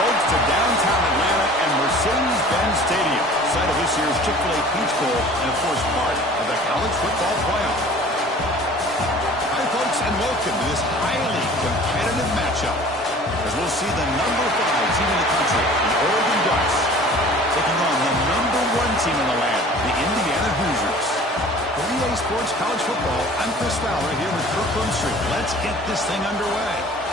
folks, to downtown Atlanta and Mercedes-Benz Stadium, site of this year's Chick-fil-A Peach Bowl, and of course part of the college football playoff. Hi folks, and welcome to this highly competitive matchup, as we'll see the number 5 team in the country, the Oregon Ducks, taking on the number 1 team in the land, the Indiana Hoosiers. For EA Sports College Football, I'm Chris Fowler here with Kirk Street. Let's get this thing underway.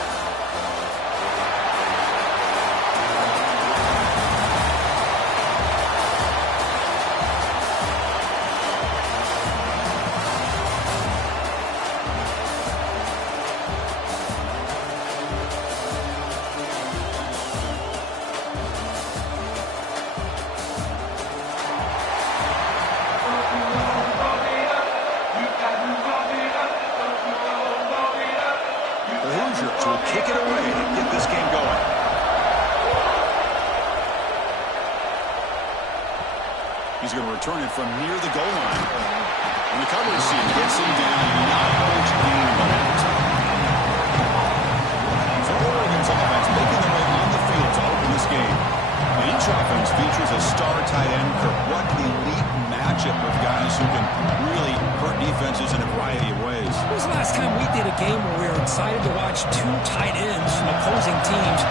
He's going to return it from near the goal line. And the coverage team gets him down, not much gain on that. So Oregon's offense making their way on the field to open this game. And each offense features a star tight end. What an elite matchup of guys who can really hurt defenses in a variety of ways. When was the last time we did a game where we were excited to watch 2 tight ends from opposing teams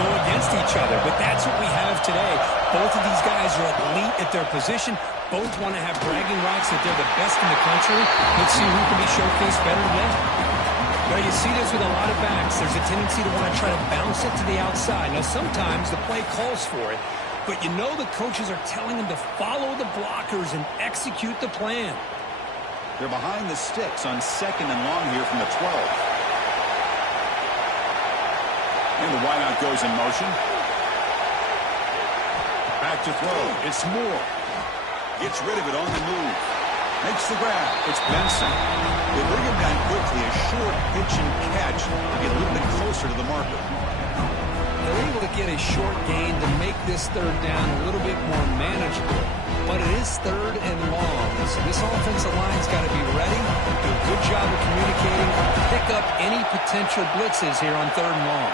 go against each other? But that's what we have today. Both of these guys are elite at their position. Both want to have bragging rights that they're the best in the country. Let's see who can be showcased better than them. Now, you see this with a lot of backs. There's a tendency to want to try to bounce it to the outside. Now, sometimes the play calls for it, but you know the coaches are telling them to follow the blockers and execute the plan. They're behind the sticks on 2nd and long here from the 12. And the wideout goes in motion. Back to throw. It's Moore. Gets rid of it on the move. Makes the grab. It's Benson. They bring him down quickly. A short pitch and catch to get a little bit closer to the marker. They're able to get a short gain to make this 3rd down a little bit more manageable. But it is 3rd and long. So this offensive line's got to be ready, do a good job of communicating, pick up any potential blitzes here on 3rd and long.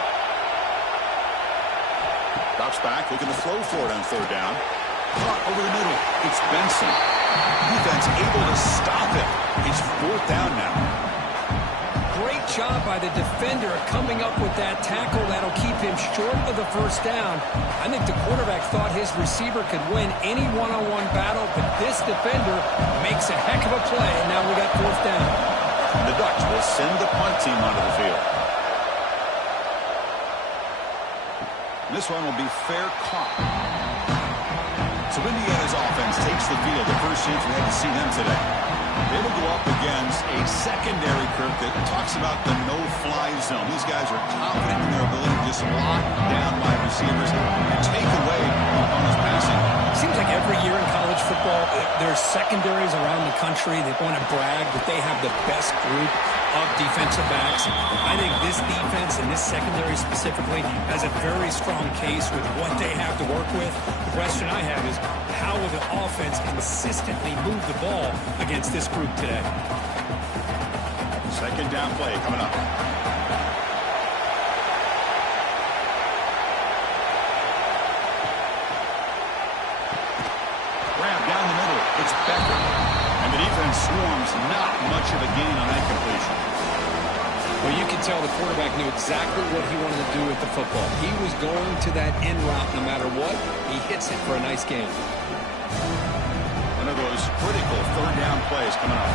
Drops back, looking to throw for it on 3rd down. Caught over the middle. It's Benson. Defense able to stop it. It's 4th down now. Great job by the defender coming up with that tackle that'll keep him short of the 1st down. I think the quarterback thought his receiver could win any one-on-one battle, but this defender makes a heck of a play, and now we got 4th down. The Ducks will send the punt team onto the field. This one will be fair caught. So Indiana's offense takes the field. The first chance we had to see them today. They will go up against a secondary, Kirk, that talks about the no-fly zone. These guys are confident in their ability to just lock down wide receivers and take away the opponent's passing. Seems like every year in college football, there's secondaries around the country that want to brag that they have the best group of defensive backs. I think this defense and this secondary specifically has a very strong case with what they have to work with. The question I have is, how will the offense consistently move the ball against this group today? 2nd down play coming up. Grab down the middle. It's Becker. And the defense swarms. Not much of a gain on that completion. Well, you can tell the quarterback knew exactly what he wanted to do with the football. He was going to that end route no matter what. He hits it for a nice gain. One of those critical 3rd down plays coming up.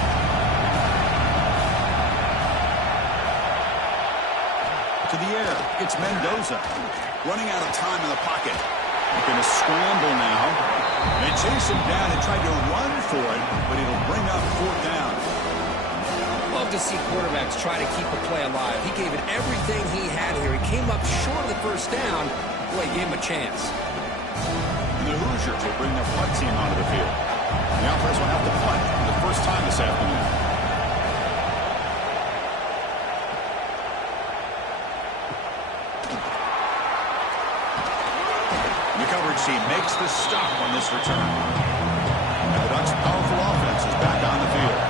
To the air. It's Mendoza. Running out of time in the pocket. They're going to scramble now. They chase him down and try to run for it, but it'll bring up 4th down. Love to see quarterbacks try to keep a play alive. He gave it everything he had here. He came up short of the 1st down. Boy, he gave him a chance. And the Hoosiers will bring their punt team onto the field. The offense will have to punt for the first time this afternoon. The coverage team makes the stop on this return. And the Ducks' powerful offense is back on the field.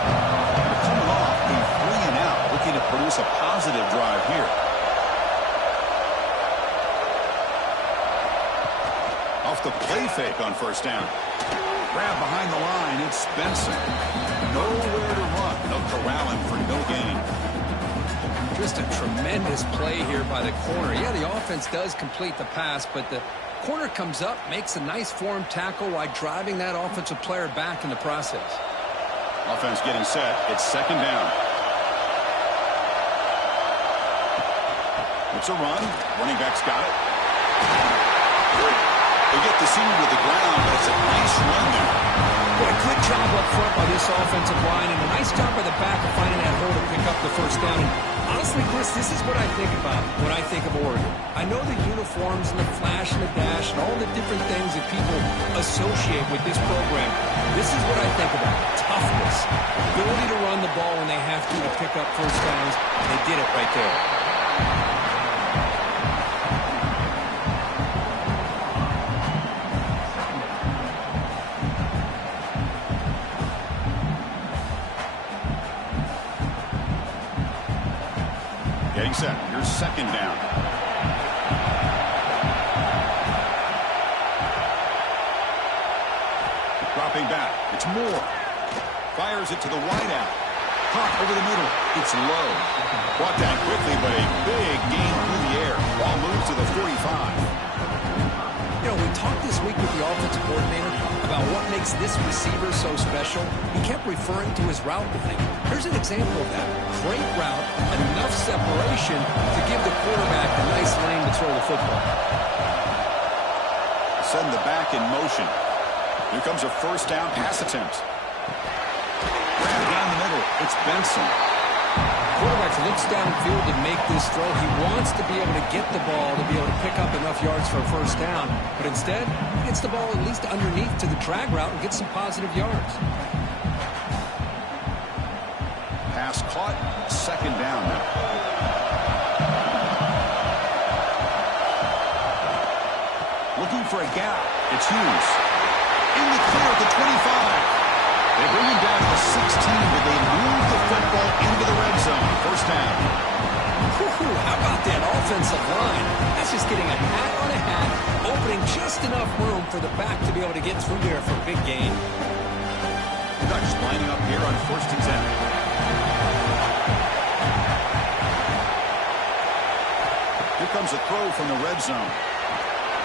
They're coming off a 3-and-out, looking to produce a positive drive here. Off the play fake on first down. Grab behind the line. It's Benson. Nowhere to run. They'll corral him for no gain. Just a tremendous play here by the corner. Yeah, the offense does complete the pass, but the corner comes up, makes a nice form tackle while driving that offensive player back in the process. Offense getting set. It's second down. It's a run. Running back's got it. They get the seam with the ground, but it's a nice run there. Boy, good job up front by this offensive line, and a nice job by the back of finding that hole to pick up the first down. And honestly, Chris, this is what I think about when I think of Oregon. I know the uniforms and the flash and the dash and all the different things that people associate with this program. This is what I think about. Toughness. Ability to run the ball when they have to pick up first downs. They did it right there. Getting set. Here's second down. Dropping back. It's Moore. Fires it to the wideout. Caught over the middle. It's low. Brought down quickly, but a big gain through the air. Ball moves to the 45. You know, we talked this week with the offensive coordinator about what makes this receiver so special. He kept referring to his route running. Here's an example of that. Great route, enough separation to give the quarterback a nice lane to throw the football. Send the back in motion. Here comes a first down pass attempt. Grab down the middle. It's Benson. Quarterback looks downfield to make this throw. He wants to be able to get the ball to be able to pick up enough yards for a first down. But instead, he gets the ball at least underneath to the drag route and gets some positive yards. Pass caught. Second down now. Looking for a gap. It's Hughes. In the clear at the 25. They bring him down to the 16, but they move the football into the red zone. First down. How about that offensive line? That's just getting a hat on a hat, opening just enough room for the back to be able to get through there for a big gain. Ducks lining up here on first and 10. Here comes a throw from the red zone.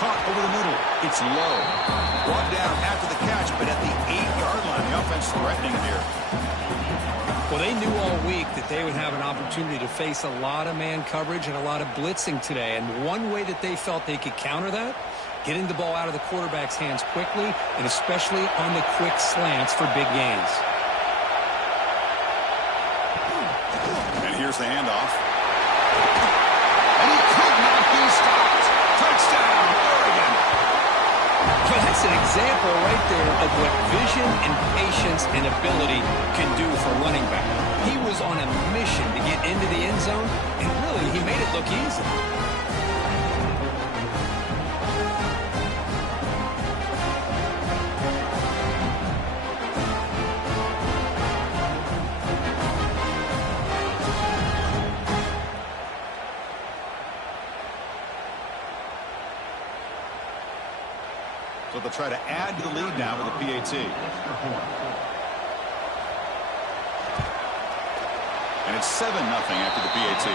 Caught over the middle. It's low. Brought down after the catch, but at the 8-yard line, the offense threatening here. Well, they knew all week that they would have an opportunity to face a lot of man coverage and a lot of blitzing today. And one way that they felt they could counter that, getting the ball out of the quarterback's hands quickly, and especially on the quick slants for big gains. And here's the handoff. And he could not be stopped. Touchdown, Oregon. But that's an example right there of what vision and patience and ability can do for running back. He was on a mission to get into the end zone, and really, he made it look easy. So they'll try to add to the lead now with a PAT. And it's 7-0 after the PAT.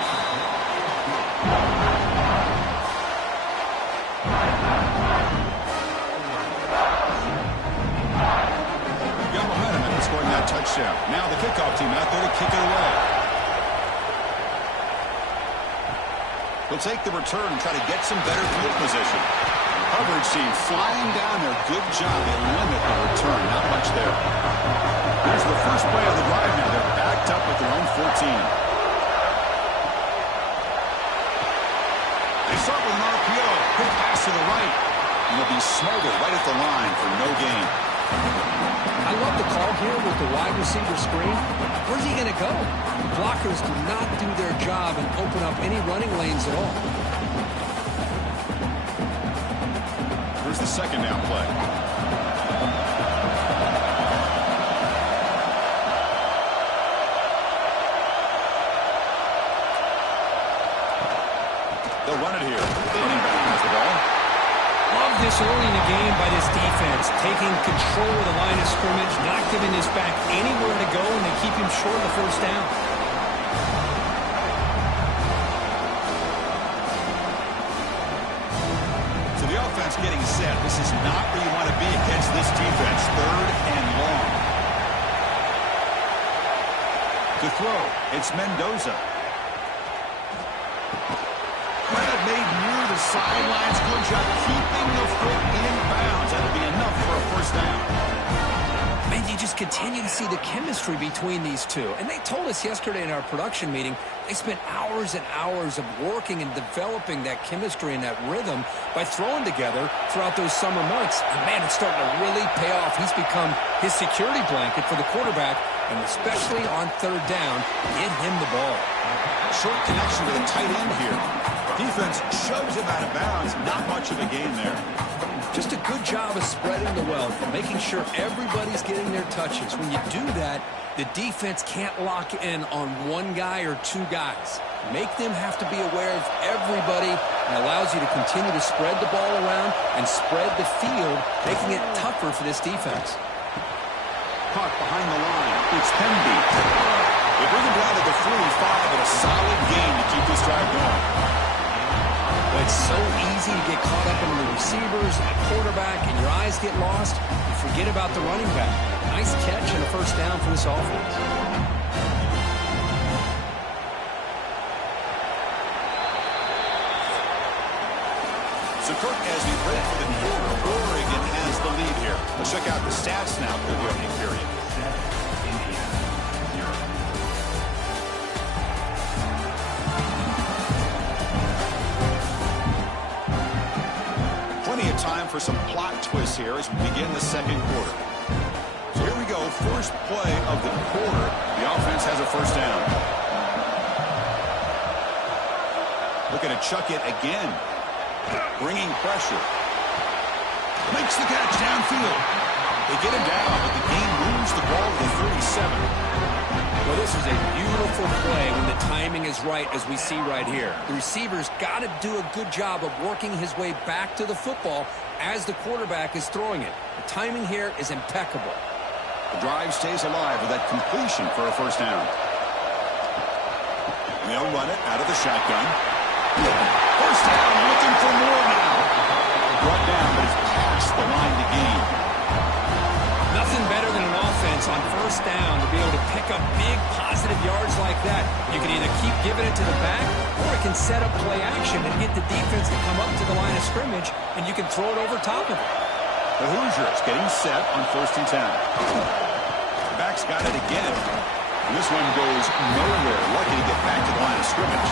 Got behind him after scoring that touchdown. Now the kickoff team out there to kick it away. They'll take the return and try to get some better field position. Coverage team flying down there. Good job. They limit the return. Not much there. Here's the first play of the drive now. They're backed up with their own 14. They start with an RPO. Quick pass to the right. And they'll be smothered right at the line for no gain. I love the call here with the wide receiver screen. Where's he going to go? Blockers do not do their job and open up any running lanes at all. Here's the second down play. They'll run it here. Running back has the ball. Love this early in the game by this defense, taking control of the line of scrimmage, not giving this back anywhere to go, and they keep him short of the first down. So the offense getting set. This is not where you want to be against this defense. 3rd and long. To throw, it's Mendoza. Made near the sidelines. Good job keeping the foot in bounds. That'll be enough for a first down. Man, you just continue to see the chemistry between these two. And they told us yesterday in our production meeting, they spent hours and hours of working and developing that chemistry and that rhythm by throwing together throughout those summer months. And, man, it's starting to really pay off. He's become his security blanket for the quarterback, and especially on 3rd down, get him the ball. Short connection with a tight end here. Defense shoves him out of bounds. Not much of a gain there. Just a good job of spreading the wealth, making sure everybody's getting their touches. When you do that, the defense can't lock in on one guy or two guys. Make them have to be aware of everybody, and allows you to continue to spread the ball around and spread the field, making it tougher for this defense. Caught behind the line. It's Hemby. They bring him down to the 45 and a solid gain to keep this drive going. Well, it's so easy to get caught up in the receivers and the quarterback, and your eyes get lost. You forget about the running back. Nice catch and a first down for this offense. So, Kirk, as we break for the quarter, Oregon has the lead here. Let's check out the stats now for the opening period. Plenty of time for some plot twists here as we begin the second quarter. So here we go, first play of the quarter. The offense has a first down. Looking to chuck it again. Bringing pressure. Makes the catch downfield. They get him down, but the game moves the ball to the 37. Well, this is a beautiful play when the timing is right, as we see right here. The receiver's got to do a good job of working his way back to the football as the quarterback is throwing it. The timing here is impeccable. The drive stays alive with that completion for a first down. And they'll run it out of the shotgun. First down, looking for more now. Brought down, but it's past the line to gain. Nothing better than an offense on first down to be able to pick up big positive yards like that. You can either keep giving it to the back, or it can set up play action and get the defense to come up to the line of scrimmage, and you can throw it over top of it. The Hoosiers getting set on 1st and 10. The back's got it again. And this one goes nowhere. Lucky to get back to the line of scrimmage.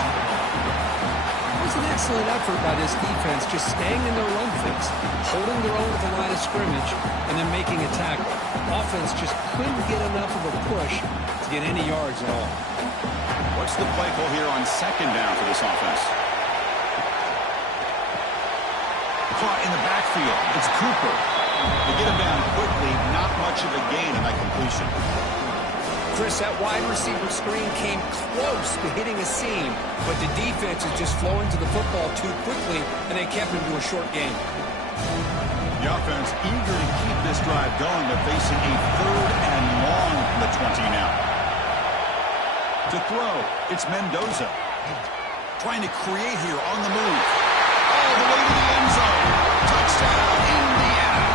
It was an excellent effort by this defense, just staying in their run fix, holding their own at the line of scrimmage, and then making a tackle. Offense just couldn't get enough of a push to get any yards at all. What's the play call here on 2nd down for this offense? Caught in the backfield. It's Cooper. They get him down quickly. Not much of a gain in that completion. Chris, that wide receiver screen came close to hitting a seam, but the defense is just flowing to the football too quickly, and they kept him to a short game. The offense eager to keep this drive going, but facing a 3rd and long from the 20 now. To throw, it's Mendoza. Trying to create here on the move. All the way to the end zone. Touchdown, Indiana.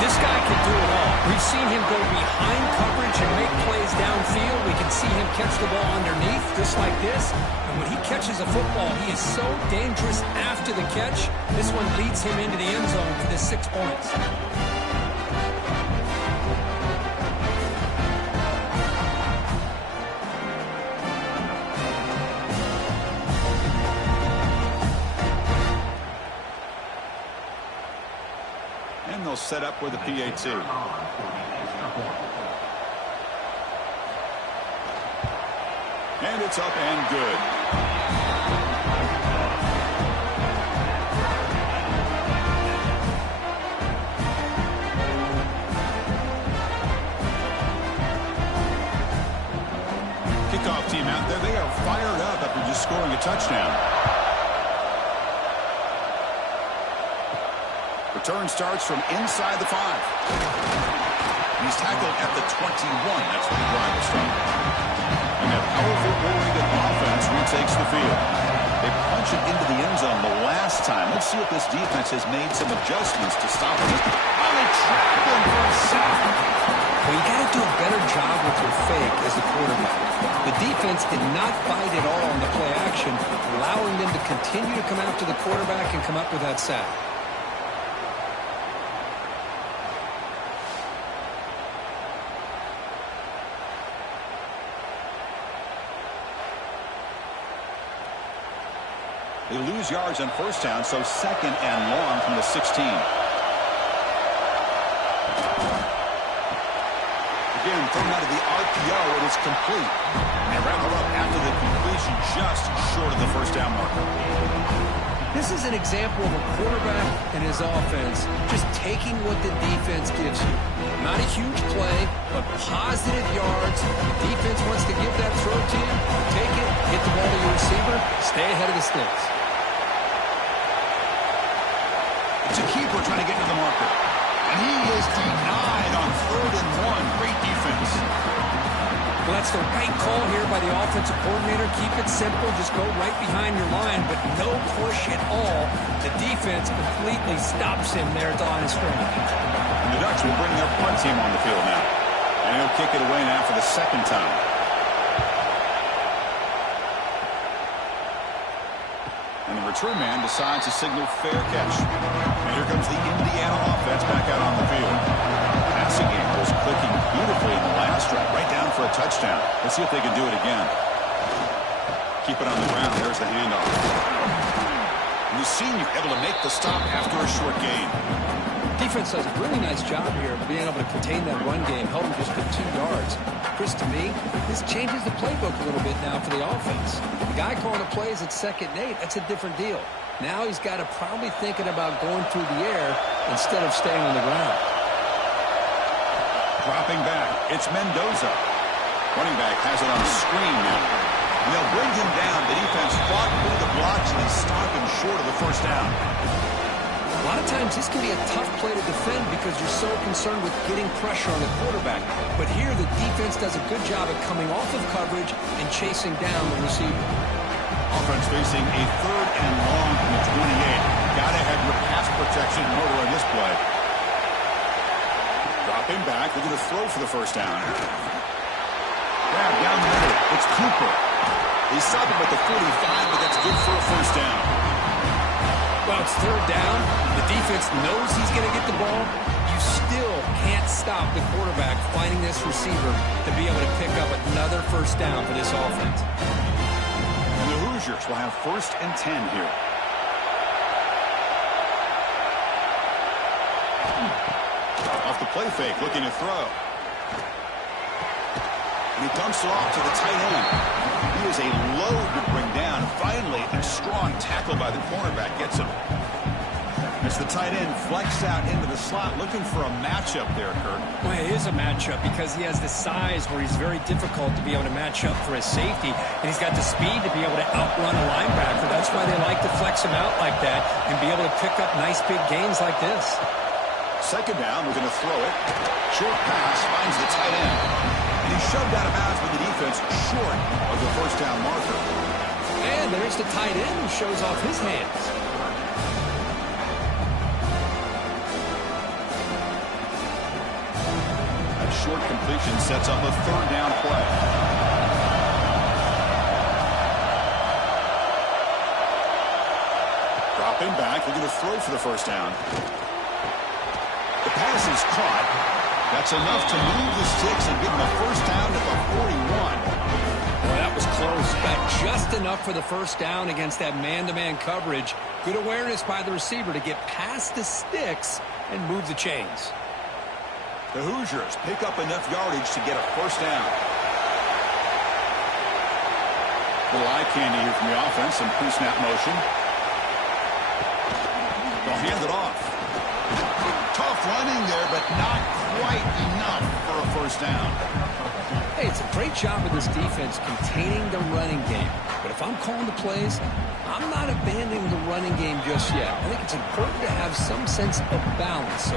This guy can do it all. We've seen him go behind coverage and make plays downfield. We can see him catch the ball underneath, just like this. And when he catches a football, he is so dangerous after the catch. This one leads him into the end zone for the 6 points. And they'll set up with a PAT. And it's up and good. Kickoff team out there, they are fired up after just scoring a touchdown. Return starts from inside the 5. He's tackled at the 21. That's where the drive will start. And that powerful Oregon offense retakes the field. They punch it into the end zone the last time. Let's see if this defense has made some adjustments to stop it. Oh, they trapped him for a sack. Well, you got to do a better job with your fake as the quarterback. The defense did not bite at all on the play action, allowing them to continue to come after the quarterback and come up with that sack. They lose yards on first down, so second and long from the 16. Again, thrown out of the RPO, and it's complete. And they wrap it up after the completion, just short of the first down marker. This is an example of a quarterback and his offense just taking what the defense gives you. Not a huge play, but positive yards. Defense wants to give that throw to you. Take it, hit the ball to your receiver, stay ahead of the sticks. It's a keeper trying to get to the marker. And he is denied on 3rd and 1. Great defense. Well, that's the right call here by the offensive coordinator. Keep it simple. Just go right behind your line, but no push at all. The defense completely stops him there at the line of scrimmage. And the Ducks will bring their punt team on the field now. And he'll kick it away now for the second time. And the return man decides to signal fair catch. And here comes the Indiana offense back out on the field. Passing game was clicking beautifully in the last drive, right down for a touchdown. Let's see if they can do it again. Keep it on the ground. There's the handoff. And the senior able to make the stop after a short gain. Defense does a really nice job here of being able to contain that run game, held him just to 2 yards. Chris, to me, this changes the playbook a little bit now for the offense. The guy calling the plays at 2nd and 8, that's a different deal. Now he's got to probably thinking about going through the air instead of staying on the ground. Dropping back, it's Mendoza. Running back has it on the screen now. And they'll bring him down. The defense fought through the blocks and they stop him short of the first down. A lot of times this can be a tough play to defend because you're so concerned with getting pressure on the quarterback. But here the defense does a good job of coming off of coverage and chasing down the receiver. Offense facing a 3rd and long from the 28. Gotta have your pass protection in order on this play. Dropping back, looking to throw for the first down. Grab down the middle. It's Cooper. He's stopping at the 45, but that's good for a first down. Well, it's 3rd down. The defense knows he's going to get the ball. You still can't stop the quarterback finding this receiver to be able to pick up another first down for this offense. And the Hoosiers will have 1st and 10 here. Off the play fake, looking to throw. And he dumps it off to the tight end. He is a load to bring down. Finally, a strong tackle by the cornerback gets him. As the tight end flexed out into the slot, looking for a matchup there, Kurt. Well, it is a matchup because he has the size where he's very difficult to be able to match up for his safety, and he's got the speed to be able to outrun a linebacker. That's why they like to flex him out like that and be able to pick up nice big gains like this. 2nd down, we're going to throw it. Short pass, finds the tight end. And he's shoved out of bounds with the defense short of the first down marker. And there's the tight end who shows off his hands. That short completion sets up a 3rd down play. Dropping back, looking to throw for the first down. The pass is caught. That's enough to move the sticks and give them a first down at the 41. Well, that was close. Got just enough for the first down against that man-to-man coverage. Good awareness by the receiver to get past the sticks and move the chains. The Hoosiers pick up enough yardage to get a first down. Little eye candy here from the offense, some pre-snap motion. They'll hand it off. Tough running there, but not quite enough for a first down. Hey, it's a great job of this defense containing the running game. But if I'm calling the plays, I'm not abandoning the running game just yet. I think it's important to have some sense of balance. So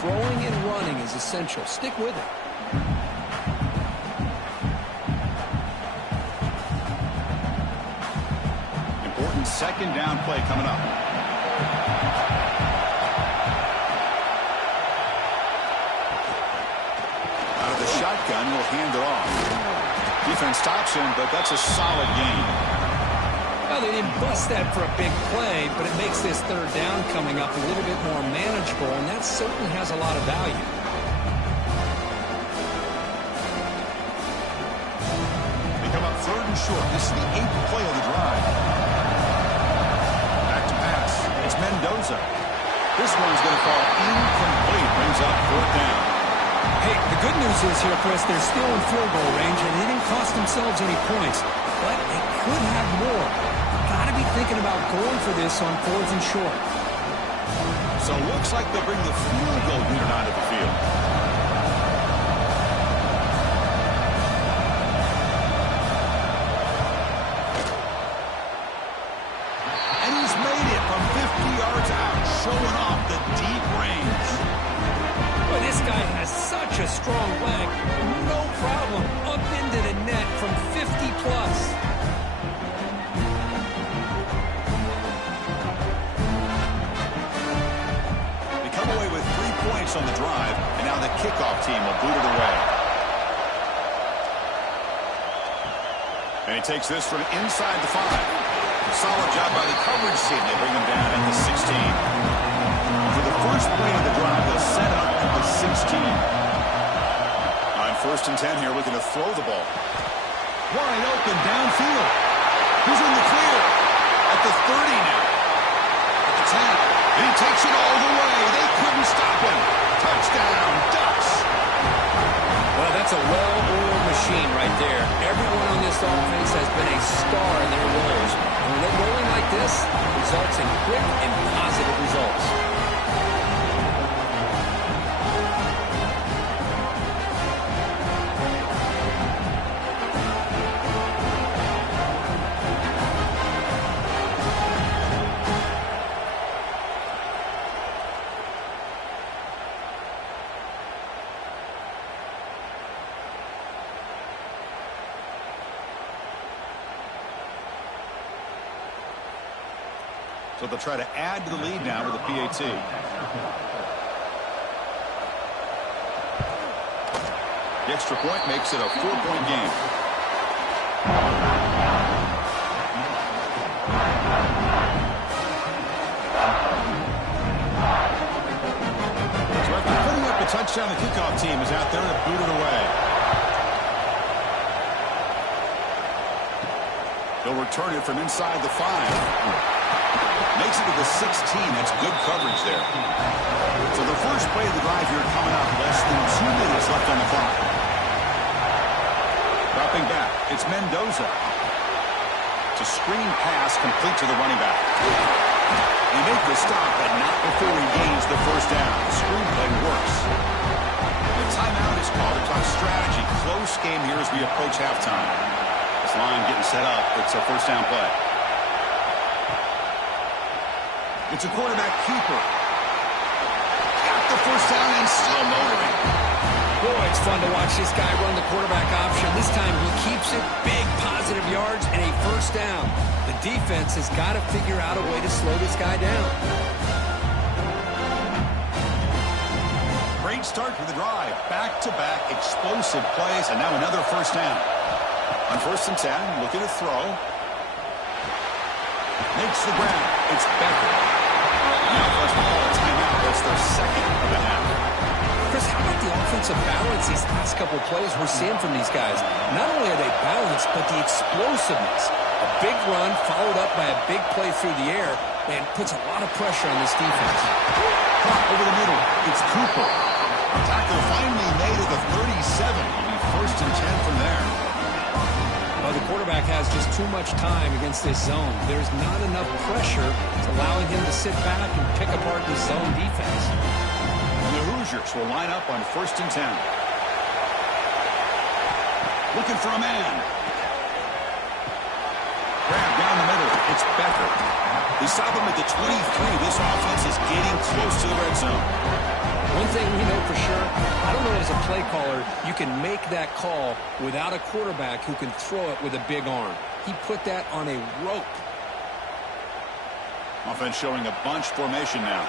throwing and running is essential. Stick with it. Important second down play coming up. Out of the shotgun, will hand it off. Defense stops him, but that's a solid gain. Well, they didn't bust that for a big play, but it makes this third down coming up a little bit more manageable, and that certainly has a lot of value. They come up third and short. This is the 8th play of the drive. Back to pass. It's Mendoza. This one's going to fall incomplete. Brings up 4th down. Hey, the good news is here, Chris, they're still in field goal range, and they didn't cost themselves any points, but they could have more. Got to be thinking about going for this on 4th and short. So it looks like they'll bring the field goal unit onto the field. And he's made it from 50 yards out, showing off the deep range. Well, this guy has such a strong leg. No problem. Up into the net from 50 plus. They come away with 3 points on the drive, and now the kickoff team will boot it away. And he takes this from inside the 5. Solid job by the coverage team. They bring him down at the 16. For the first play of the drive, they'll set up at the 16. On 1st and 10 here, looking to throw the ball. Wide open downfield. He's in the clear at the 30 now. At the 10. And he takes it all the way. They couldn't stop him. Touchdown, Ducks. Well, that's a well-oiled machine right there. Everyone on this offense has been a star in their roles. And when they're rolling like this, it results in quick and positive results. So they'll try to add to the lead now with a PAT. The extra point makes it a 4-point game. So after putting up a touchdown, the kickoff team is out there to boot it away. They'll return it from inside the 5. Makes it to the 16. That's good coverage there. So the first play of the drive here coming up. Less than 2 minutes left on the clock. Dropping back. It's Mendoza. It's a screen pass complete to the running back. He made the stop, but not before he gains the first down. The screen play works. The timeout is called to talk strategy. Close game here as we approach halftime. This line getting set up. It's a first down play. It's a quarterback keeper. Got the first down and still motoring. Boy, it's fun to watch this guy run the quarterback option. This time he keeps it, big positive yards, and a first down. The defense has got to figure out a way to slow this guy down. Great start to the drive. Back-to-back explosive plays, and now another first down. On 1st and 10, looking to throw. Makes the ground. It's Becker. Now let's call a timeout. That's their second of the half. Chris, how about the offensive balance these last couple of plays we're seeing from these guys? Not only are they balanced, but the explosiveness. A big run followed up by a big play through the air, and puts a lot of pressure on this defense. Caught over the middle. It's Cooper. Tackle finally made at the 37. It'll be 1st and 10 from there. Well, the quarterback has just too much time against this zone. There's not enough pressure to allowing him to sit back and pick apart the zone defense. And the Hoosiers will line up on 1st and 10. Looking for a man. Grab down the middle. It's Becker. They stop him at the 23. This offense is getting close to the red zone. One thing we know for sure, I don't know as a play caller, you can make that call without a quarterback who can throw it with a big arm. He put that on a rope. Offense showing a bunch formation now.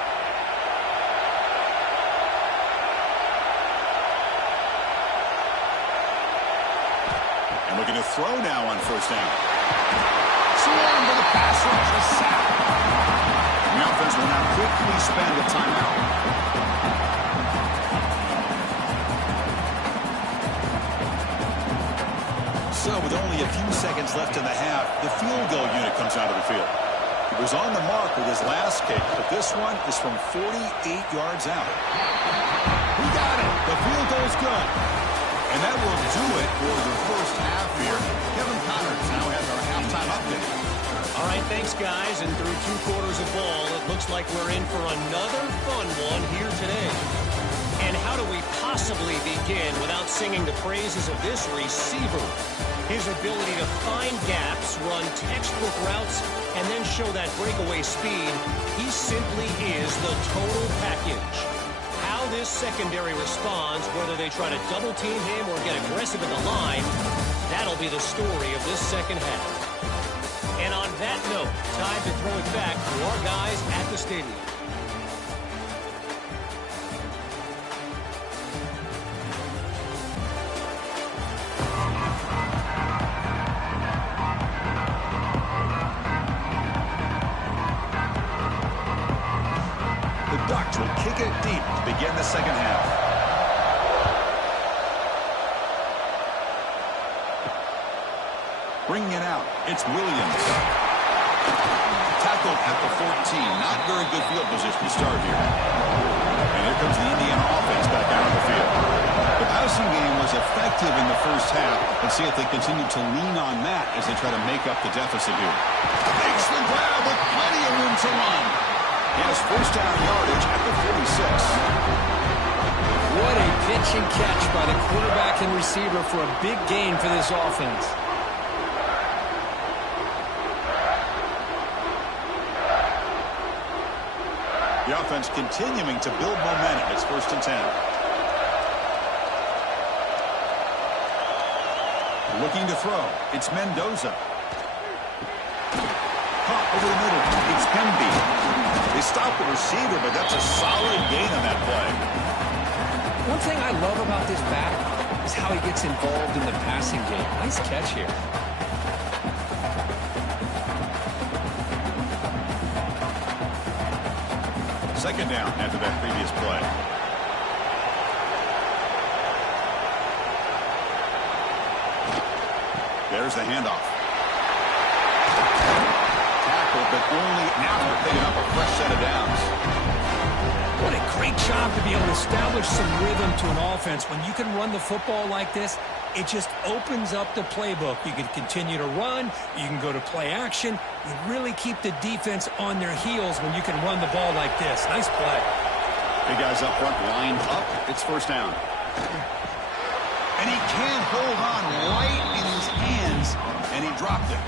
And looking to throw now on first down. Swarm to the pass rush, a sack. And the offense will now quickly spend a timeout. So with only a few seconds left in the half, the field goal unit comes out of the field. He was on the mark with his last kick, but this one is from 48 yards out. He got it. The field goal is good. And that will do it for the first half here. Kevin Connors now has our halftime update. All right, thanks, guys. And through 2 quarters of ball, it looks like we're in for another fun one here today. And how do we possibly begin without singing the praises of this receiver? His ability to find gaps, run textbook routes, and then show that breakaway speed. He simply is the total package. How this secondary responds, whether they try to double team him or get aggressive at the line, that'll be the story of this second half. And on that note, time to throw it back to our guys at the stadium. Ducks will kick it deep to begin the second half. Bringing it out, it's Williams. Tackled at the 14. Not very good field position to start here. And here comes the Indiana offense back out on the field. The passing game was effective in the first half. Let's see if they continue to lean on that as they try to make up the deficit here. Makes the grab with plenty of room to run. He has first down yardage at the 46. What a pitch and catch by the quarterback and receiver for a big gain for this offense. The offense continuing to build momentum. It's 1st and 10. Looking to throw. It's Mendoza. Caught over the middle. It's Hemby. They stop the receiver, but that's a solid gain on that play. One thing I love about this back is how he gets involved in the passing game. Nice catch here. Second down after that previous play. There's the handoff. Tackle, but only after picking up a fresh set of downs. What a great job to be able to establish some rhythm to an offense. When you can run the football like this, it just opens up the playbook. You can continue to run. You can go to play action. You really keep the defense on their heels when you can run the ball like this. Nice play. Big guys up front lined up. It's first down. And he can't hold on right in his hands, and he dropped it.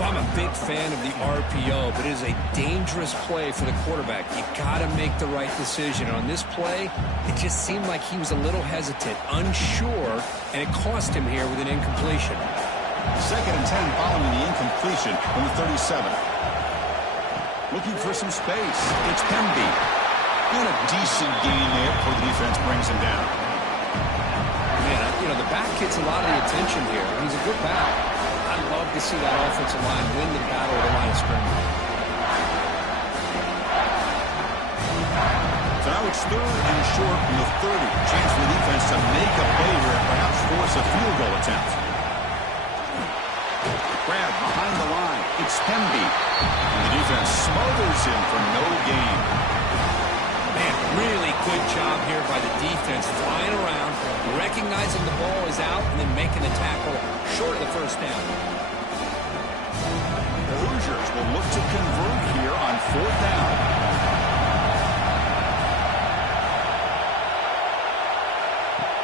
Well, I'm a big fan of the RPO, but it is a dangerous play for the quarterback. You got to make the right decision. On this play, it just seemed like he was a little hesitant, unsure, and it cost him here with an incompletion. 2nd and 10 following the incompletion from the 37. Looking for some space. It's Hemby. And a decent gain there before the defense brings him down. Man, the back gets a lot of the attention here. He's a good back. I'd love to see that offensive line win the battle at the line of scrimmage. So now it's 3rd and short from the 30. Chance for the defense to make a play here and perhaps force a field goal attempt. Grab behind the line. It's Hemby. And the defense smothers him for no gain. Man, really good job here by the defense, flying around, recognizing the ball is out, and then making the tackle short of the first down. The Hoosiers will look to convert here on 4th down.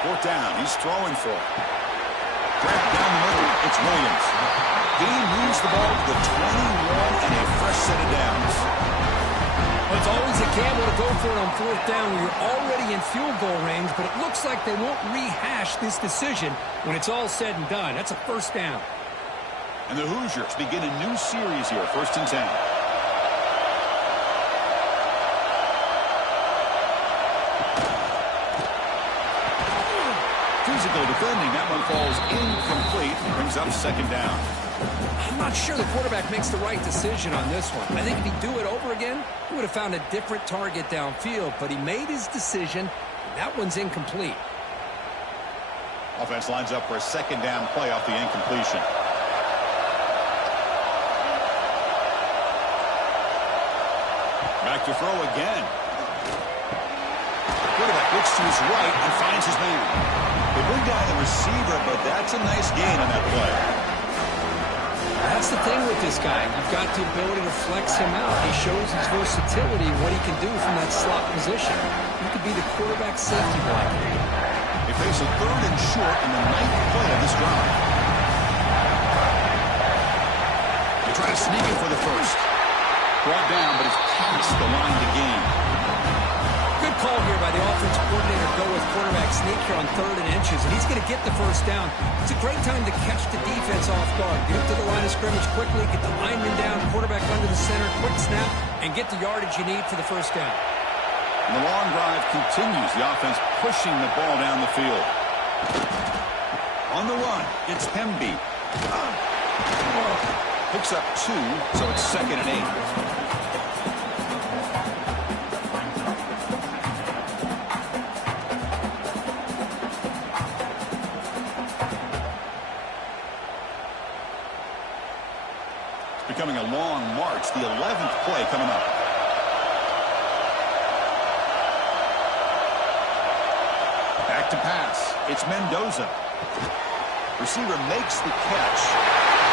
Fourth down, he's throwing for it. Grab It's Williams. Game moves the ball to the 21 and a fresh set of downs. Well, it's always a gamble to go for it on fourth down when you're already in field goal range, but it looks like they won't rehash this decision when it's all said and done. That's a first down. And the Hoosiers begin a new series here, 1st and 10. Physical defending. That one falls incomplete. Brings up 2nd down. I'm not sure the quarterback makes the right decision on this one. I think if he'd do it over again, he would have found a different target downfield, but he made his decision. That one's incomplete. Offense lines up for a 2nd down play off the incompletion. Back to throw again. Quarterback looks to his right and finds his man. They bring down the receiver, but that's a nice gain on that play. That's the thing with this guy. You've got the ability to flex him out. He shows his versatility, what he can do from that slot position. He could be the quarterback safety blanket. They face a 3rd and short in the 9th play of this drive. They try to sneak it for the first. Brought down, but it's past the line to gain. Good call here by the offensive coordinator. Go with quarterback sneak here on 3rd and inches, and he's going to get the first down. It's a great time to catch the defense off guard. Get to the line of scrimmage quickly, get the lineman down, quarterback under the center, quick snap, and get the yardage you need for the first down. And the long drive continues. The offense pushing the ball down the field. On the run, it's Hemby. Picks up 2, so it's 2nd and 8. Becoming a long march, the 11th play coming up. Back to pass. It's Mendoza. Receiver makes the catch.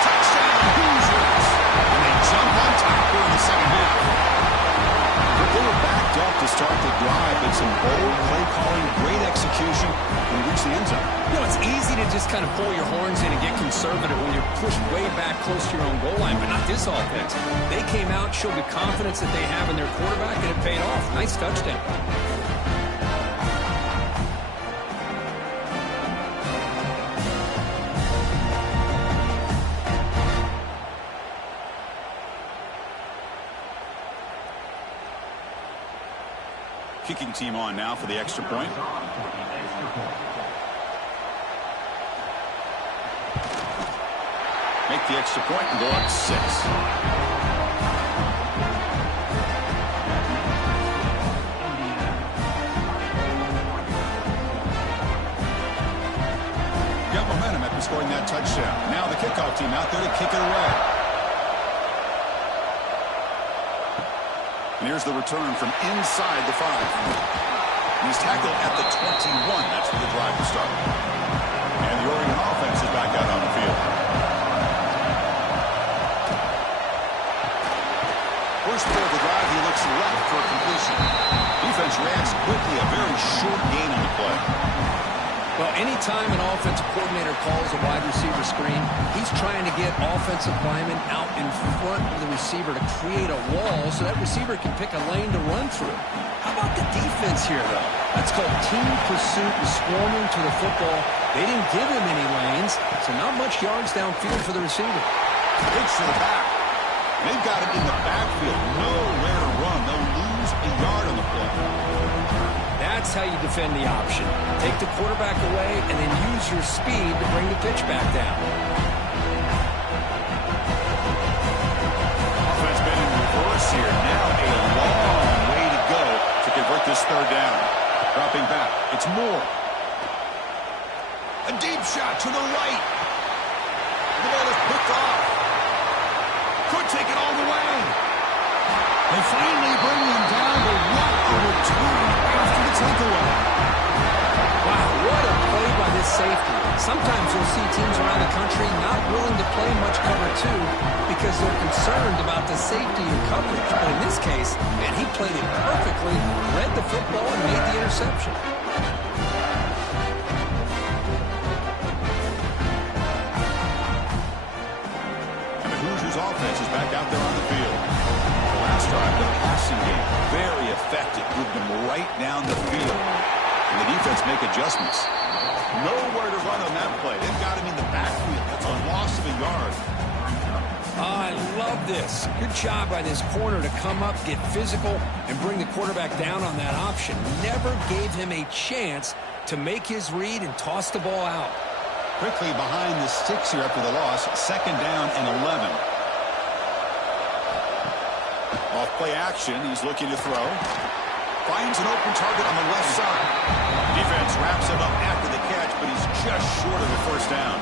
Touchdown, Hoosiers! And they jump on top here in the 2nd half. But they were backed up to start the drive, but some bold play calling, great execution, and reach the end zone. You know, it's easy to just kind of pull your horns in and get conservative when you're pushed way back close to your own goal line, but not this offense. They came out, showed the confidence that they have in their quarterback, and it paid off. Nice touchdown. Kicking team on now for the extra point. Make the extra point and go up 6. Got momentum after scoring that touchdown. Now the kickoff team out there to kick it away. And here's the return from inside the 5. And he's tackled at the 21. That's where the drive will start. And the Oregon offense is back out on the field. First play of the drive, he looks left for a completion. Defense reacts quickly, a very short gain on the play. Well, anytime an offensive coordinator calls a wide receiver screen, he's trying to get offensive linemen out in front of the receiver to create a wall so that receiver can pick a lane to run through. How about the defense here, though? That's called team pursuit and swarming to the football. They didn't give him any lanes, so not much yards downfield for the receiver. Pitch to the back. They've got it in the backfield. Nowhere to run. They'll lose a yard on the play. That's how you defend the option. Take the quarterback away and then use your speed to bring the pitch back down. Offense been in reverse here. Now a long way to go to convert this 3rd down. Dropping back. It's Moore. A deep shot to the right. The ball is picked off. Could take it all the way. They finally bring him down, but what a return after the takeaway. Wow, what a play by this safety. Sometimes you'll see teams around the country not willing to play much cover 2 because they're concerned about the safety and coverage. But in this case, man, he played it perfectly, read the football, and made the interception. passing game. Very effective. Moved him right down the field. And the defense make adjustments. Nowhere to run on that play. They've got him in the backfield. That's a loss of a yard. I love this. Good job by this corner to come up, get physical, and bring the quarterback down on that option. Never gave him a chance to make his read and toss the ball out. Quickly behind the sticks here after the loss. 2nd down and 11. Off play action. He's looking to throw. Finds an open target on the left side. Defense wraps him up after the catch, but he's just short of the 1st down.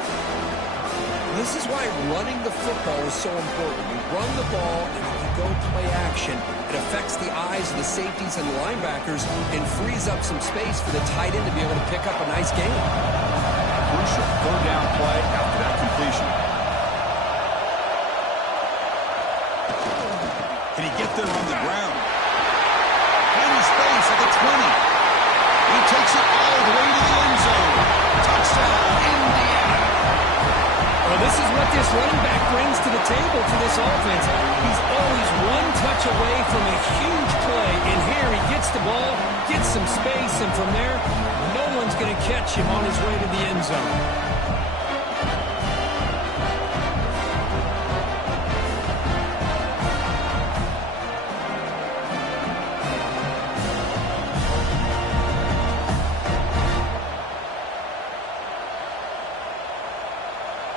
This is why running the football is so important. You run the ball and then you go play action. It affects the eyes of the safeties and the linebackers and frees up some space for the tight end to be able to pick up a nice gain. Crucial 3rd down play after that completion. Can he get there on the ground? Plenty of space at the 20. He takes it all the way to the end zone. Touchdown, Indiana. Well, this is what this running back brings to the table to this offense. He's always one touch away from a huge play, and here he gets the ball, gets some space, and from there, no one's going to catch him on his way to the end zone.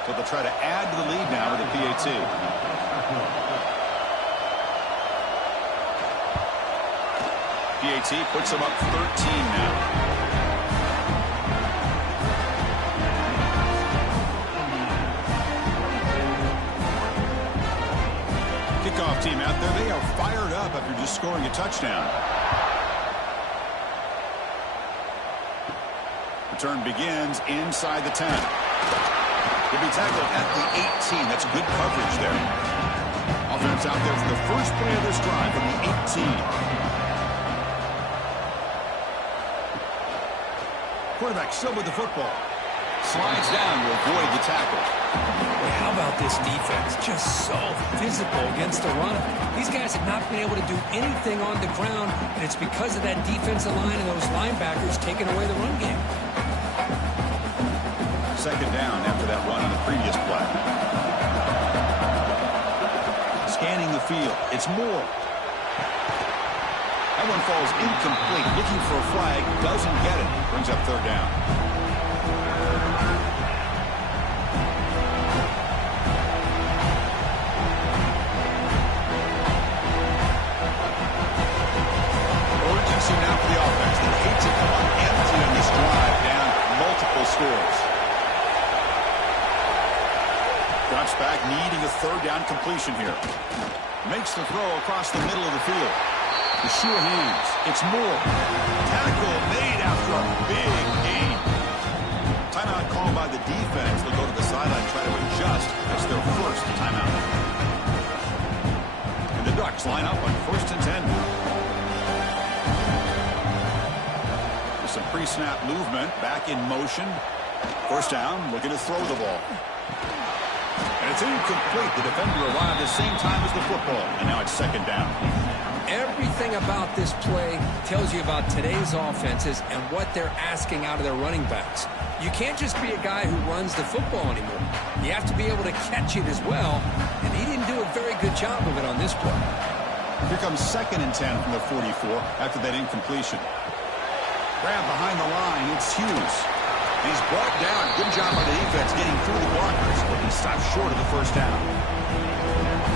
So they'll try to add to the lead now with a PAT. PAT puts them up 13 now. Kickoff team out there. They are fired up after just scoring a touchdown. Return begins inside the 10. He'll be tackled at the 18. That's good coverage there. Offense out there for the first play of this drive from the 18. Quarterback still with the football. Slides down to avoid the tackle. Boy, how about this defense? Just so physical against the run. These guys have not been able to do anything on the ground, and it's because of that defensive line and those linebackers taking away the run game. 2nd down after that run on the previous play. Scanning the field. It's Moore. That one falls incomplete. Looking for a flag. Doesn't get it. Brings up 3rd down. Urgency now for the offense. They hate to come up empty on this drive, down multiple scores. Drops back, needing a 3rd down completion here. Makes the throw across the middle of the field. The sure hands. It's Moore. Tackle made after a big gain. Timeout called by the defense. They'll go to the sideline, try to adjust. That's their first timeout. And the Ducks line up on 1st and 10. With some pre-snap movement, back in motion. 1st down, looking to throw the ball. And it's incomplete. The defender arrived at the same time as the football. And now it's 2nd down. Everything about this play tells you about today's offenses and what they're asking out of their running backs. You can't just be a guy who runs the football anymore. You have to be able to catch it as well. And he didn't do a very good job of it on this play. Here comes 2nd and 10 from the 44 after that incompletion. Grab behind the line. It's Hughes. He's brought down. Good job by the defense getting through the blockers, but he stopped short of the 1st down.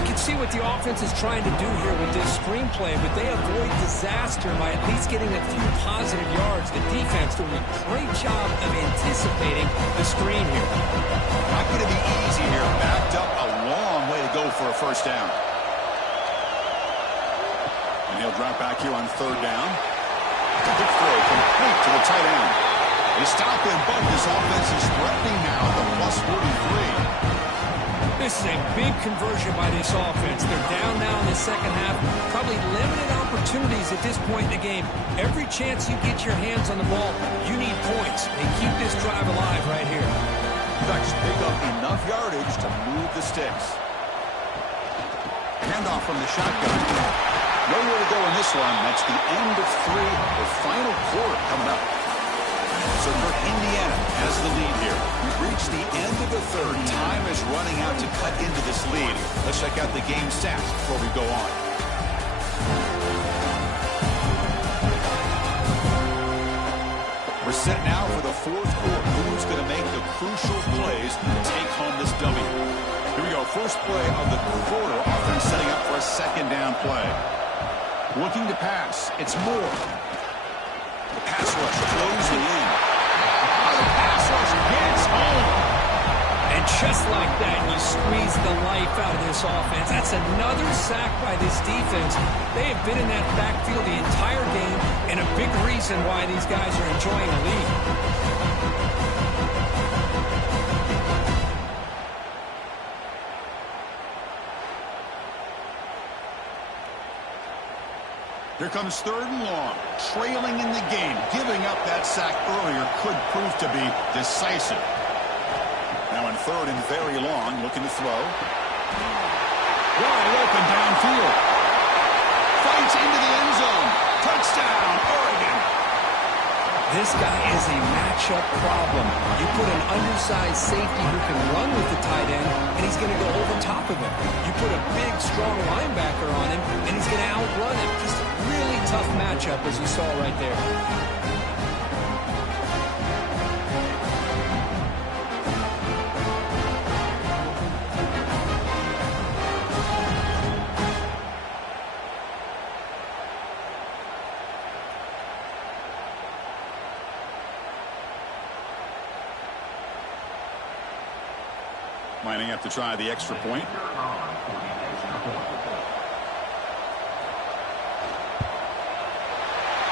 You can see what the offense is trying to do here with this screenplay, but they avoid disaster by at least getting a few positive yards. The defense doing a great job of anticipating the screen here. Not going to be easy here. Backed up a long way to go for a 1st down. And he'll drop back here on 3rd down. A good throw complete to the tight end. They stop him, but this offense is threatening now at the +43. This is a big conversion by this offense. They're down now in the 2nd half. Probably limited opportunities at this point in the game. Every chance you get your hands on the ball, you need points. And keep this drive alive right here. Ducks pick up enough yardage to move the sticks. Handoff from the shotgun. Nowhere to go in this one. That's the end of 3. The final quarter coming up. So for Indiana has the lead here. We've reached the end of the third. Time is running out to cut into this lead. Let's check out the game stats before we go on. We're set now for the fourth quarter. Who's going to make the crucial plays to take home this W? Here we go. First play of the quarter. Offense setting up for a second down play. Looking to pass. It's Moore. The pass rush closing in. The pass rush gets home. And just like that, you squeeze the life out of this offense. That's another sack by this defense. They have been in that backfield the entire game, and a big reason why these guys are enjoying a lead. Here comes third and long. Trailing in the game. Giving up that sack earlier could prove to be decisive. Now in third and very long, looking to throw. Wide open downfield. Fights into the end zone. Touchdown, Oregon. This guy is a matchup problem. You put an undersized safety who can run with the tight end, and he's going to go over top of him. You put a big, strong linebacker on him, and he's going to outrun him. Just a really tough matchup, as you saw right there. Lining up to try the extra point.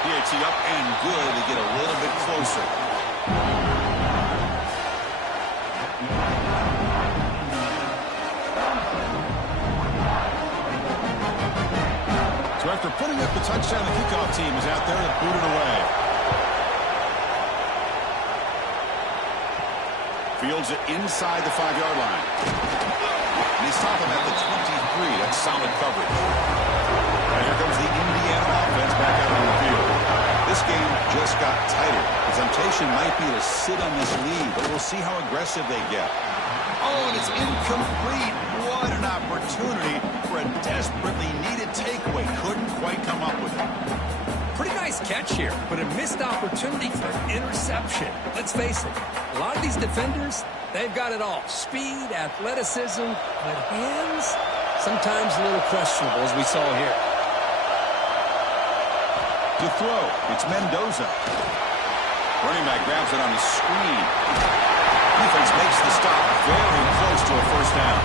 PAT up and good to get a little bit closer. So after putting up the touchdown, the kickoff team is out there to boot it away. Fields it inside the 5-yard line. And he's stopping at the 23. That's solid coverage. And here comes the Indiana offense back out on the field. This game just got tighter. The temptation might be to sit on this lead, but we'll see how aggressive they get. Oh, and it's incomplete. What an opportunity for a desperately needed takeaway. Couldn't quite come up with it. Pretty nice catch here, but a missed opportunity for an interception. Let's face it, a lot of these defenders, they've got it all. Speed, athleticism, but hands, sometimes a little questionable, as we saw here. To throw, it's Mendoza. Running back grabs it on the screen. Defense makes the stop very close to a first down.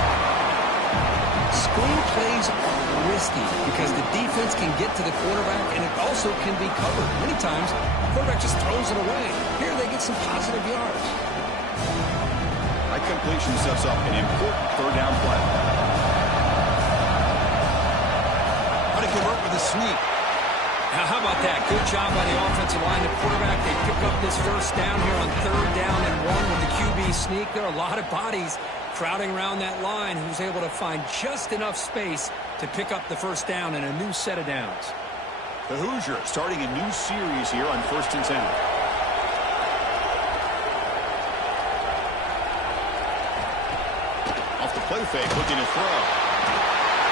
Screen plays are risky because the defense can get to the quarterback, and it also can be covered. Many times, the quarterback just throws it away. Here they get some positive yards. That completion sets up an important third down play. How to convert with a sneak. Now, how about that? Good job by the offensive line. The quarterback, they pick up this first down here on third down and 1 with the QB sneak. There are a lot of bodies crowding around that line, who's able to find just enough space to pick up the first down and a new set of downs. The Hoosiers starting a new series here on 1st and 10. Off the play fake, looking to throw.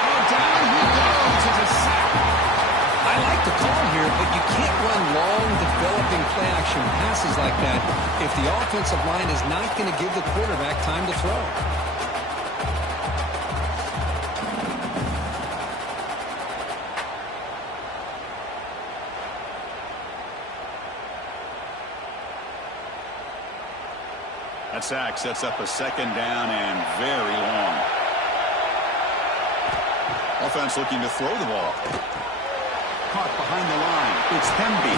Oh, down he goes. It's a sack. I like the call here, but you can't run long, developing play-action passes like that if the offensive line is not going to give the quarterback time to throw. That sack sets up a second down and very long. Offense looking to throw the ball. Caught behind the line. It's Hemby.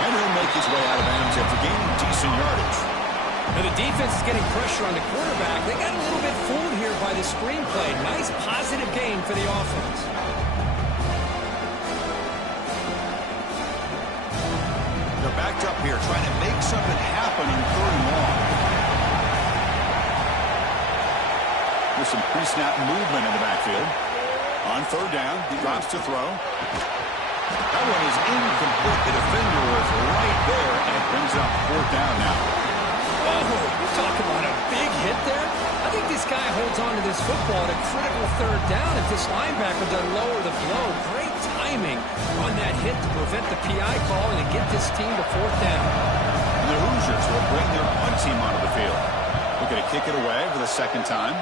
And he'll make his way out of bounds after gaining decent yardage. Now the defense is getting pressure on the quarterback. They got a little bit fooled here by the screenplay. Nice positive gain for the offense. They're backed up here trying to make something happen in third and long. There's some pre-snap movement in the backfield. On third down, he drops to throw. That one is incomplete. The defender was right there, and it brings up fourth down now. Oh, you talk about a big hit there. I think this guy holds on to this football at a critical third down if this linebacker doesn't lower the blow. Great timing on that hit to prevent the PI call and to get this team to fourth down. And the Hoosiers will bring their punt team onto the field. Looking to kick it away for the second time.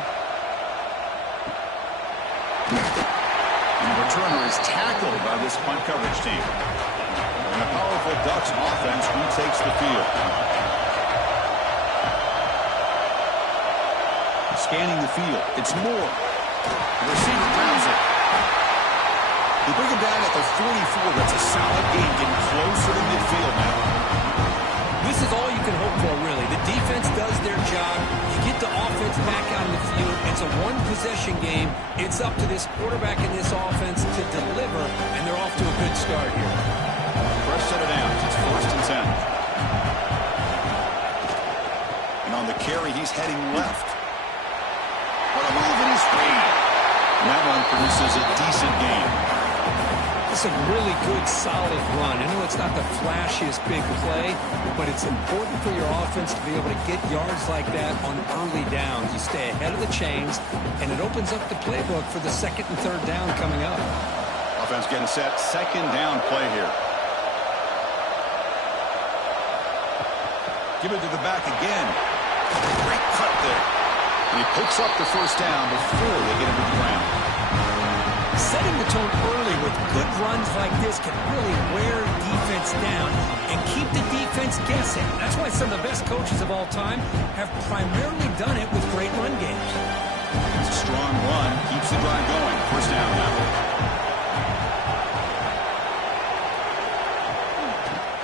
And the returner is tackled by this punt coverage team. And the powerful Ducks offense retakes the field. Scanning the field. It's Moore. The receiver grabs it. They bring him down at the 44. That's a solid gain, getting closer to midfield now. This is all you can hope for, really. The defense does their job. You get the offense back out in the field. It's a one-possession game. It's up to this quarterback and this offense to deliver, and they're off to a good start here. Fresh set of downs. It's first and 10. And on the carry, he's heading left. What a move, and he's free. And that one produces a decent gain. It's a really good, solid run. I know it's not the flashiest big play, but it's important for your offense to be able to get yards like that on early downs. You stay ahead of the chains, and it opens up the playbook for the second and third down coming up. Offense getting set. Second down play here. Give it to the back again. Great cut there. And he picks up the first down before they get him to the ground. Setting the tone early with good runs like this can really wear defense down and keep the defense guessing. That's why some of the best coaches of all time have primarily done it with great run games. It's a strong run. Keeps the drive going. First down now.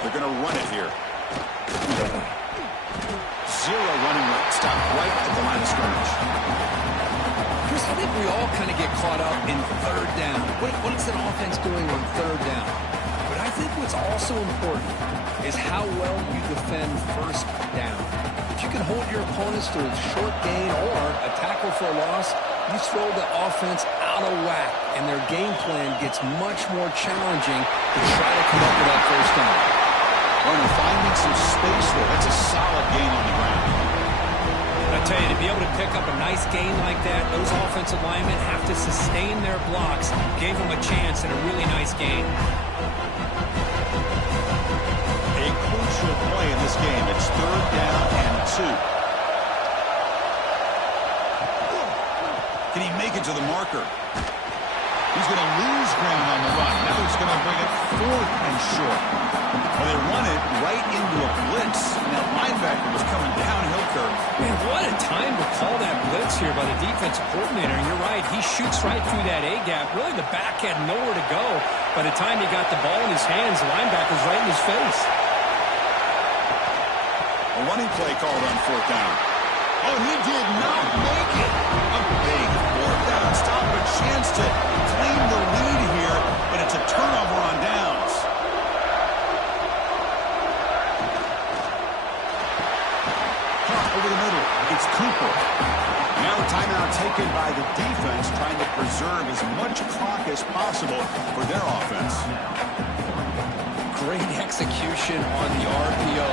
They're going to run it here. Zero running room. Stop right at the line of scrimmage. Chris, I think we all kind of get caught up in third down. What is an offense doing on third down? But I think what's also important is how well you defend first down. If you can hold your opponents to a short gain or a tackle for a loss, you throw the offense out of whack, and their game plan gets much more challenging to try to come up with that first down. Well, they're finding some space there. That's a solid gain on the ground. I tell you, to be able to pick up a nice gain like that, those offensive linemen have to sustain their blocks. Gave them a chance and a really nice gain. A crucial play in this game. It's third down and 2. Can he make it to the marker? He's going to lose ground on the run. Now he's going to bring it fourth and short. Well, they run it right into a blitz. And that linebacker was coming downhill curve. Man, what a time to call that blitz here by the defensive coordinator. And you're right, he shoots right through that A-gap. Really, the back had nowhere to go. By the time he got the ball in his hands, the linebacker's right in his face. A running play called on fourth down. Oh, he did not make it. A big fourth down stop. A chance to claim the lead here, but it's a turnover on downs. Over the middle, it's Cooper. Now a timeout taken by the defense, trying to preserve as much clock as possible for their offense. Great execution on the RPO.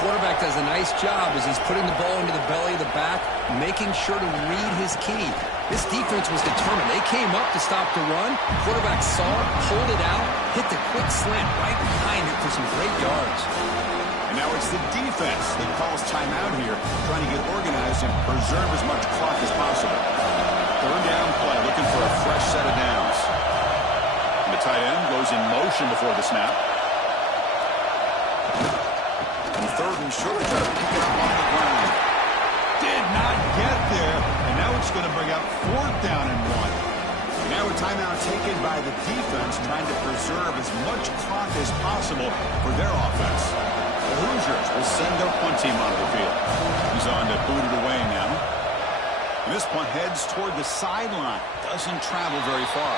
Quarterback does a nice job as he's putting the ball into the belly of the back, making sure to read his key. This defense was determined. They came up to stop the run. Quarterback saw it, pulled it out, hit the quick slant right behind it for some great yards. And now it's the defense that calls timeout here, trying to get organized and preserve as much clock as possible. Third down play, looking for a fresh set of downs. And the tight end goes in motion before the snap. And third and short, got to pick it up on the ground. Did not get there, and now it's going to bring up fourth down and 1. Now a timeout taken by the defense, trying to preserve as much clock as possible for their offense. The Hoosiers will send their punt team onto the field. He's on to boot it away now. And this punt heads toward the sideline. Doesn't travel very far.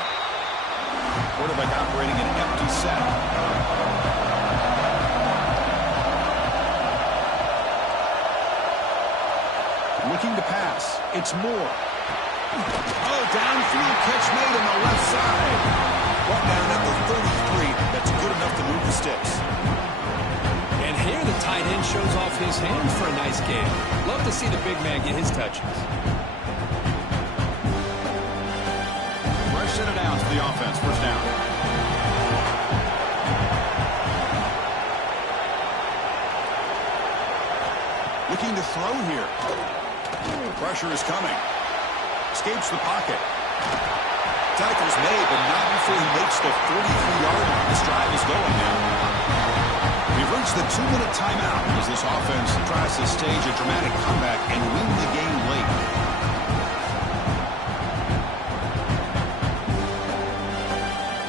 Quarterback operating an empty set. Looking to pass. It's Moore. Oh, downfield catch made on the left side. Brought down at the 33. That's good enough to move the sticks. And here the tight end shows off his hands for a nice game. Love to see the big man get his touches. Fresh set of downs for the offense. First down. Looking to throw here. Pressure is coming. Escapes the pocket. Tackle's made, but not before he makes the 43-yard line. This drive is going now. We've reached the 2-minute timeout as this offense tries to stage a dramatic comeback and win the game late.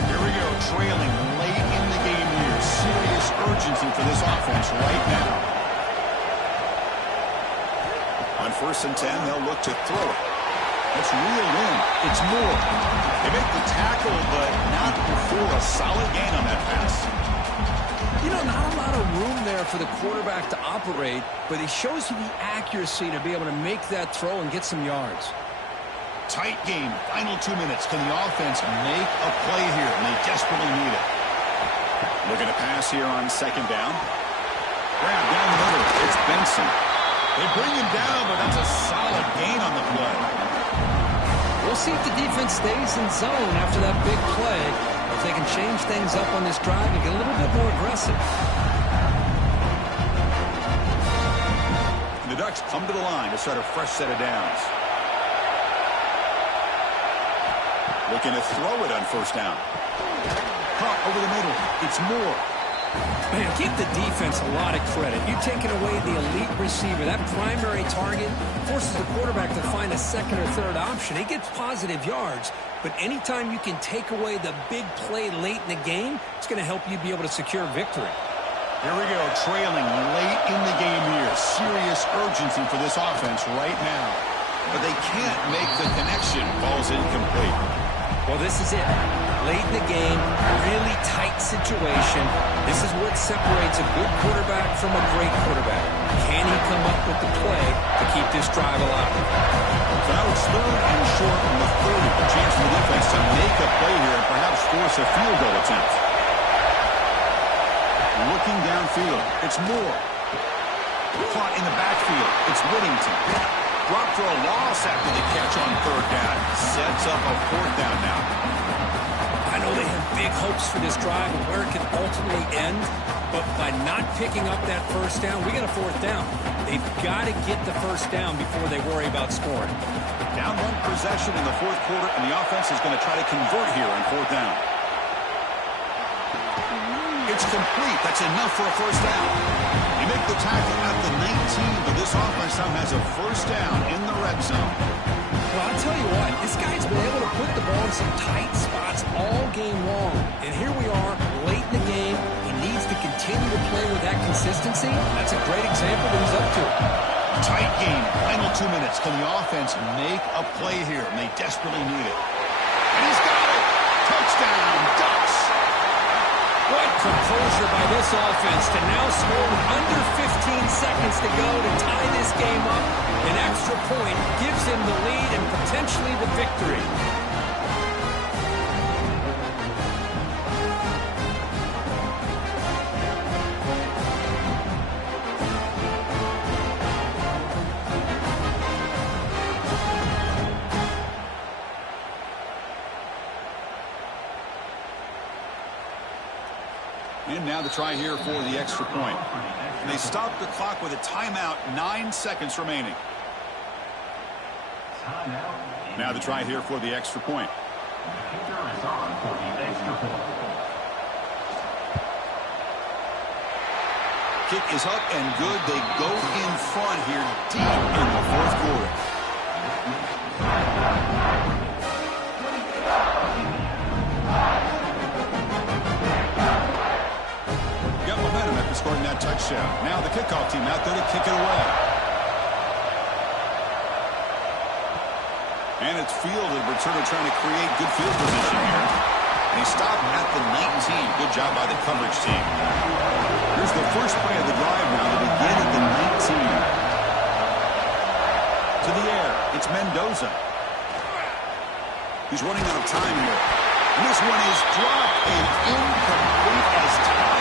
Here we go, trailing late in the game here. Serious urgency for this offense right now. On 1st and 10, they'll look to throw it. It's reeled in. It's Moore. They make the tackle, but not before a solid gain on that pass. You know, not a lot of room there for the quarterback to operate, but he shows you the accuracy to be able to make that throw and get some yards. Tight game. Final 2 minutes. Can the offense make a play here? And they desperately need it. Looking to pass here on 2nd down. Grab down the middle. It's Benson. They bring him down, but that's a solid gain on the play. We'll see if the defense stays in zone after that big play, or if they can change things up on this drive and get a little bit more aggressive. And the Ducks come to the line to start a fresh set of downs. Looking to throw it on 1st down. Caught over the middle. It's Moore. Man, give the defense a lot of credit. You're taking away the elite receiver. That primary target forces the quarterback to find a 2nd or 3rd option. He gets positive yards, but anytime you can take away the big play late in the game, it's going to help you be able to secure victory. Here we go, trailing late in the game here. Serious urgency for this offense right now. But they can't make the connection. Ball's incomplete. Well, this is it. Late in the game, really tight situation. This is what separates a good quarterback from a great quarterback. Can he come up with the play to keep this drive alive? So now it's 3rd and short from the 30. A chance for the defense to make a play here and perhaps force a field goal attempt. Looking downfield, it's Moore. Caught in the backfield, it's Whittington. Dropped for a loss after the catch on 3rd down. Sets up a 4th down now. I know they have big hopes for this drive and where it can ultimately end, but by not picking up that 1st down, we got a 4th down. They've got to get the 1st down before they worry about scoring. Down 1 possession in the 4th quarter, and the offense is going to try to convert here on 4th down. It's complete. That's enough for a 1st down. They make the tackle at the 19, but this offense now has a 1st down in the red zone. Well, I'll tell you what, this guy's been able to put the ball in some tight spots all game long. And here we are, late in the game. He needs to continue to play with that consistency. That's a great example that he's up to. Tight game, final 2 minutes. Can the offense make a play here? And they desperately need it. And he's got it! Touchdown, Ducks! What composure by this offense to now score with under 15 seconds to go to tie this game up. An extra point gives him the lead and potentially the victory. And now the try here for the extra point. And they stop the clock with a timeout, 9 seconds remaining. Now the try here for the extra point. Kick is up and good. They go in front here deep in the 4th quarter. Got momentum after scoring that touchdown. Now the kickoff team out there to kick it away. And it's fielded. Returner trying to create good field position here. And he stopped at the 19. Good job by the coverage team. Here's the first play of the drive now to begin at the 19. To the air. It's Mendoza. He's running out of time here. And this one is dropped and incomplete as time.